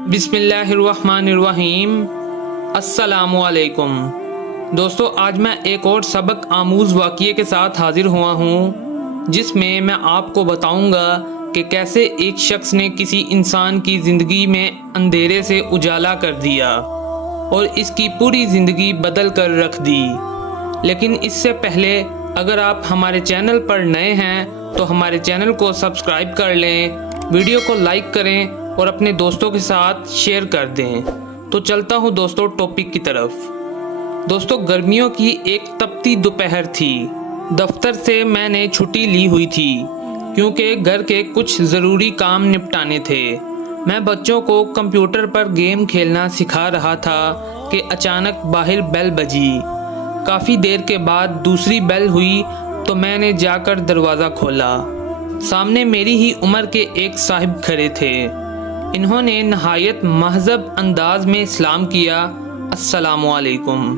बिस्मिल्लाहिर्रहमानिर्रहीम। अस्सलामुअलैकुम दोस्तों, आज मैं एक और सबक आमूज़ वाक़ये के साथ हाज़िर हुआ हूँ, जिसमें मैं आपको बताऊँगा कि कैसे एक शख्स ने किसी इंसान की ज़िंदगी में अंधेरे से उजाला कर दिया और इसकी पूरी ज़िंदगी बदल कर रख दी। लेकिन इससे पहले अगर आप हमारे चैनल पर नए हैं तो हमारे चैनल को सब्सक्राइब कर लें, वीडियो को लाइक करें और अपने दोस्तों के साथ शेयर कर दें। तो चलता हूँ दोस्तों टॉपिक की तरफ। दोस्तों, गर्मियों की एक तपती दोपहर थी। दफ्तर से मैंने छुट्टी ली हुई थी क्योंकि घर के कुछ ज़रूरी काम निपटाने थे। मैं बच्चों को कंप्यूटर पर गेम खेलना सिखा रहा था कि अचानक बाहर बेल बजी। काफ़ी देर के बाद दूसरी बेल हुई तो मैंने जाकर दरवाज़ा खोला। सामने मेरी ही उम्र के एक साहिब खड़े थे। इन्होंने नहायत महज़ब अंदाज में इस्लाम किया, अस्सलामुअलैकुम।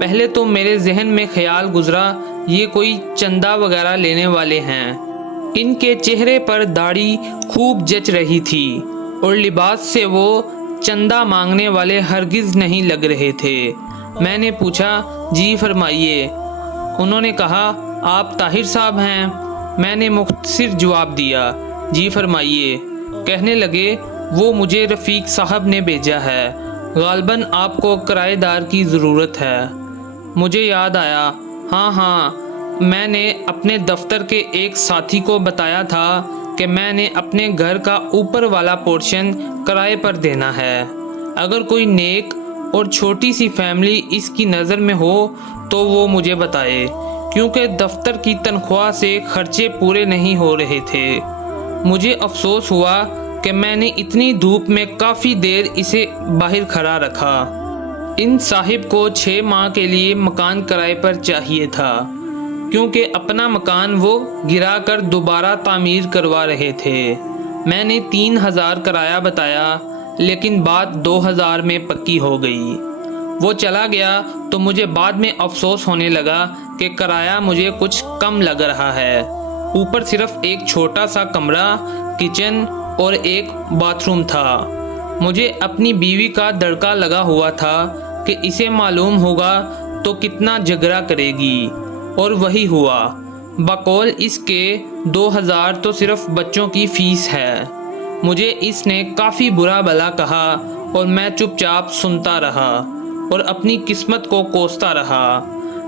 पहले तो मेरे जहन में ख्याल गुजरा ये कोई चंदा वगैरह लेने वाले हैं। इनके चेहरे पर दाढ़ी खूब जच रही थी और लिबास से वो चंदा मांगने वाले हरगिज़ नहीं लग रहे थे। मैंने पूछा, जी फरमाइए। उन्होंने कहा, आप ताहिर साहब हैं? मैंने मुख्तसर जवाब दिया, जी फरमाइए। कहने लगे, वो मुझे रफ़ीक साहब ने भेजा है, गालबन आपको किराएदार की ज़रूरत है। मुझे याद आया, हाँ, मैंने अपने दफ्तर के एक साथी को बताया था कि मैंने अपने घर का ऊपर वाला पोर्शन किराए पर देना है। अगर कोई नेक और छोटी सी फैमिली इसकी नज़र में हो तो वो मुझे बताए, क्योंकि दफ्तर की तनख्वाह से खर्चे पूरे नहीं हो रहे थे। मुझे अफसोस हुआ कि मैंने इतनी धूप में काफ़ी देर इसे बाहर खड़ा रखा। इन साहिब को 6 माह के लिए मकान किराए पर चाहिए था, क्योंकि अपना मकान वो गिरा कर दोबारा तामीर करवा रहे थे। मैंने 3000 किराया बताया, लेकिन बात 2000 में पक्की हो गई। वो चला गया तो मुझे बाद में अफसोस होने लगा कि किराया मुझे कुछ कम लग रहा है। ऊपर सिर्फ एक छोटा सा कमरा, किचन और एक बाथरूम था। मुझे अपनी बीवी का दड़का लगा हुआ था कि इसे मालूम होगा तो कितना झगड़ा करेगी, और वही हुआ। बकौल इसके 2000 तो सिर्फ बच्चों की फ़ीस है। मुझे इसने काफ़ी बुरा भला कहा और मैं चुपचाप सुनता रहा और अपनी किस्मत को कोसता रहा।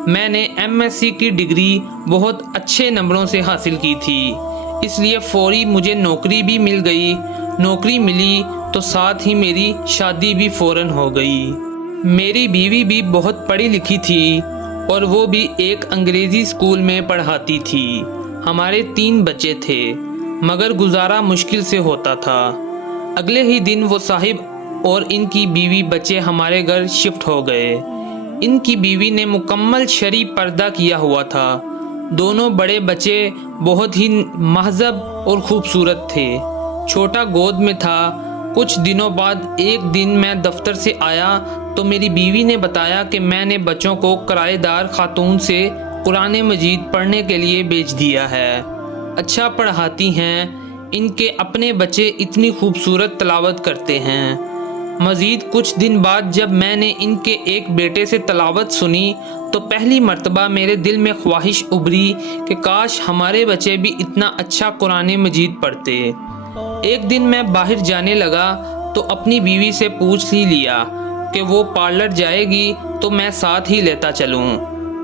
मैंने MSc की डिग्री बहुत अच्छे नंबरों से हासिल की थी, इसलिए फौरी मुझे नौकरी भी मिल गई। नौकरी मिली तो साथ ही मेरी शादी भी फ़ौरन हो गई। मेरी बीवी भी बहुत पढ़ी लिखी थी और वो भी एक अंग्रेज़ी स्कूल में पढ़ाती थी। हमारे 3 बच्चे थे, मगर गुजारा मुश्किल से होता था। अगले ही दिन वो साहिब और इनकी बीवी बच्चे हमारे घर शिफ्ट हो गए। इनकी बीवी ने मुकम्मल शरई पर्दा किया हुआ था। दोनों बड़े बच्चे बहुत ही महज़ब और ख़ूबसूरत थे। छोटा गोद में था। कुछ दिनों बाद एक दिन मैं दफ्तर से आया तो मेरी बीवी ने बताया कि मैंने बच्चों को किराएदार खातून से कुरान मजीद पढ़ने के लिए भेज दिया है। अच्छा पढ़ाती हैं। इनके अपने बच्चे इतनी खूबसूरत तिलावत करते हैं। मज़ीद कुछ दिन बाद जब मैंने इनके एक बेटे से तिलावत सुनी तो पहली मर्तबा मेरे दिल में ख्वाहिश उभरी कि काश हमारे बच्चे भी इतना अच्छा कुरान मजीद पढ़ते। एक दिन मैं बाहर जाने लगा तो अपनी बीवी से पूछ ही लिया कि वो पार्लर जाएगी तो मैं साथ ही लेता चलूं,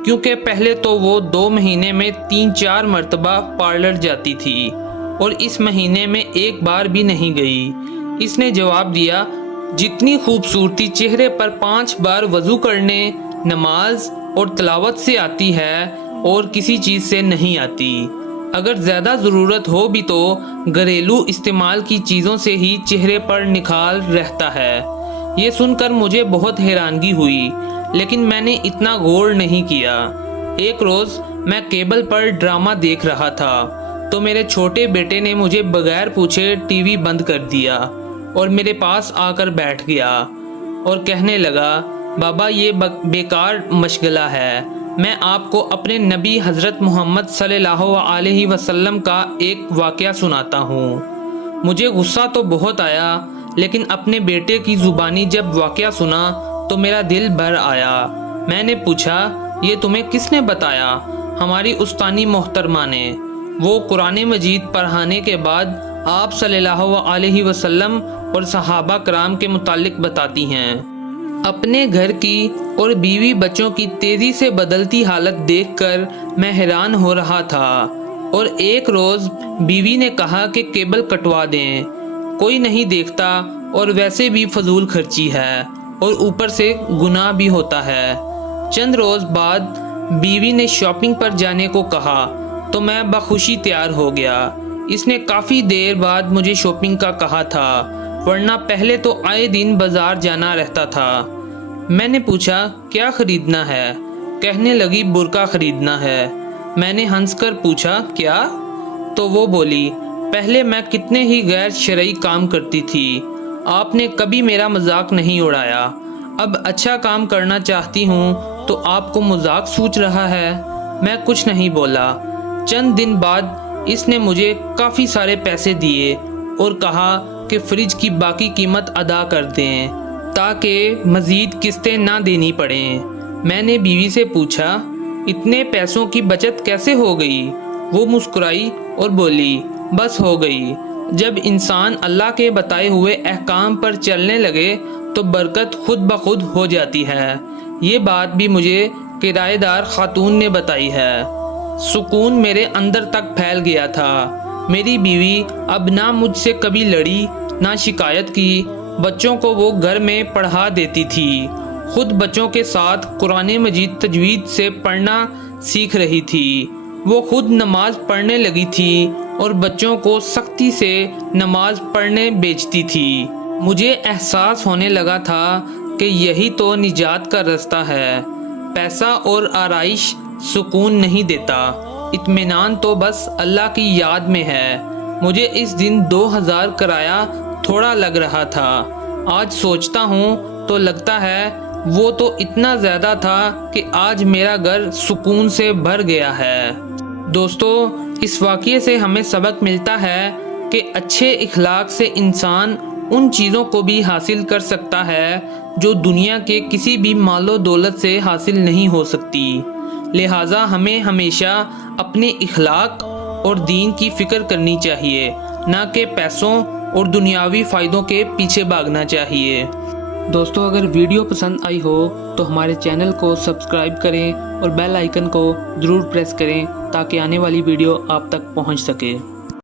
क्योंकि पहले तो वो 2 महीने में 3-4 मर्तबा पार्लर जाती थी और इस महीने में एक बार भी नहीं गई। इसने जवाब दिया, जितनी खूबसूरती चेहरे पर 5 बार वज़ू करने, नमाज और तिलावत से आती है और किसी चीज़ से नहीं आती। अगर ज़्यादा ज़रूरत हो भी तो घरेलू इस्तेमाल की चीज़ों से ही चेहरे पर निखार रहता है। ये सुनकर मुझे बहुत हैरानगी हुई, लेकिन मैंने इतना गौर नहीं किया। एक रोज़ मैं केबल पर ड्रामा देख रहा था तो मेरे छोटे बेटे ने मुझे बगैर पूछे टीवी बंद कर दिया और मेरे पास आकर बैठ गया और कहने लगा, बाबा ये बेकार मशगला है। मैं आपको अपने नबी हज़रत मोहम्मद सल्लल्लाहु अलैहि वसल्लम का एक वाक़या सुनाता हूँ। मुझे गुस्सा तो बहुत आया, لیکن اپنے بیٹے کی زبانی جب واقعہ سنا تو میرا دل بھر آیا۔ میں نے پوچھا یہ تمہیں کس نے بتایا؟ ہماری استانی محترمہ نے۔ وہ قرآن مجید پڑھانے کے بعد آپ صلی اللہ علیہ وسلم اور صحابہ کرام کے متعلق بتاتی ہیں۔ اپنے گھر کی اور بیوی بچوں کی تیزی سے بدلتی حالت دیکھ کر میں حیران ہو رہا تھا، اور ایک روز بیوی نے کہا کہ کیبل کٹوا دیں، کوئی نہیں دیکھتا اور ویسے بھی فضول خرچی ہے اور اوپر سے گناہ بھی ہوتا ہے۔ چند روز بعد بیوی نے شاپنگ پر جانے کو کہا تو میں بخوشی تیار ہو گیا۔ اس نے کافی دیر بعد مجھے شاپنگ کا کہا تھا، ورنہ پہلے تو آئے دن بازار جانا رہتا تھا۔ میں نے پوچھا کیا خریدنا ہے؟ کہنے لگی برقع خریدنا ہے۔ میں نے ہنس کر پوچھا کیا؟ تو وہ بولی پہلے میں کتنے ہی غیر شرعی کام کرتی تھی، آپ نے کبھی میرا مذاق نہیں اڑایا، اب اچھا کام کرنا چاہتی ہوں تو آپ کو مذاق سوچ رہا ہے۔ میں کچھ نہیں بولا۔ چند دن بعد اس نے مجھے کافی سارے پیسے دیے اور کہا کہ فریج کی باقی قیمت ادا کر دیں تاکہ مزید قسطیں نہ دینی پڑیں۔ میں نے بیوی سے پوچھا اتنے پیسوں کی بچت کیسے ہو گئی؟ وہ مسکرائی اور بولی بس ہو گئی، جب انسان اللہ کے بتائے ہوئے احکام پر چلنے لگے تو برکت خود بخود ہو جاتی ہے۔ یہ بات بھی مجھے کرایہ دار خاتون نے بتائی ہے۔ سکون میرے اندر تک پھیل گیا تھا۔ میری بیوی اب نہ مجھ سے کبھی لڑی نہ شکایت کی، بچوں کو وہ گھر میں پڑھا دیتی تھی، خود بچوں کے ساتھ قرآن مجید تجوید سے پڑھنا سیکھ رہی تھی، وہ خود نماز پڑھنے لگی تھی اور بچوں کو سختی سے نماز پڑھنے بھیجتی تھی۔ مجھے احساس ہونے لگا تھا کہ یہی تو نجات کا راستہ ہے۔ پیسہ اور آرائش سکون نہیں دیتا، اطمینان تو بس اللہ کی یاد میں ہے۔ مجھے اس دن 2000 کرایہ تھوڑا لگ رہا تھا، آج سوچتا ہوں تو لگتا ہے وہ تو اتنا زیادہ تھا کہ آج میرا گھر سکون سے بھر گیا ہے۔ دوستو، اس واقعے سے ہمیں سبق ملتا ہے کہ اچھے اخلاق سے انسان ان چیزوں کو بھی حاصل کر سکتا ہے جو دنیا کے کسی بھی مال و دولت سے حاصل نہیں ہو سکتی۔ لہٰذا ہمیں ہمیشہ اپنے اخلاق اور دین کی فکر کرنی چاہیے، نہ کہ پیسوں اور دنیاوی فائدوں کے پیچھے بھاگنا چاہیے۔ دوستو، اگر ویڈیو پسند آئی ہو تو ہمارے چینل کو سبسکرائب کریں اور بیل آئیکن کو ضرور پریس کریں تاکہ آنے والی ویڈیو آپ تک پہنچ سکے۔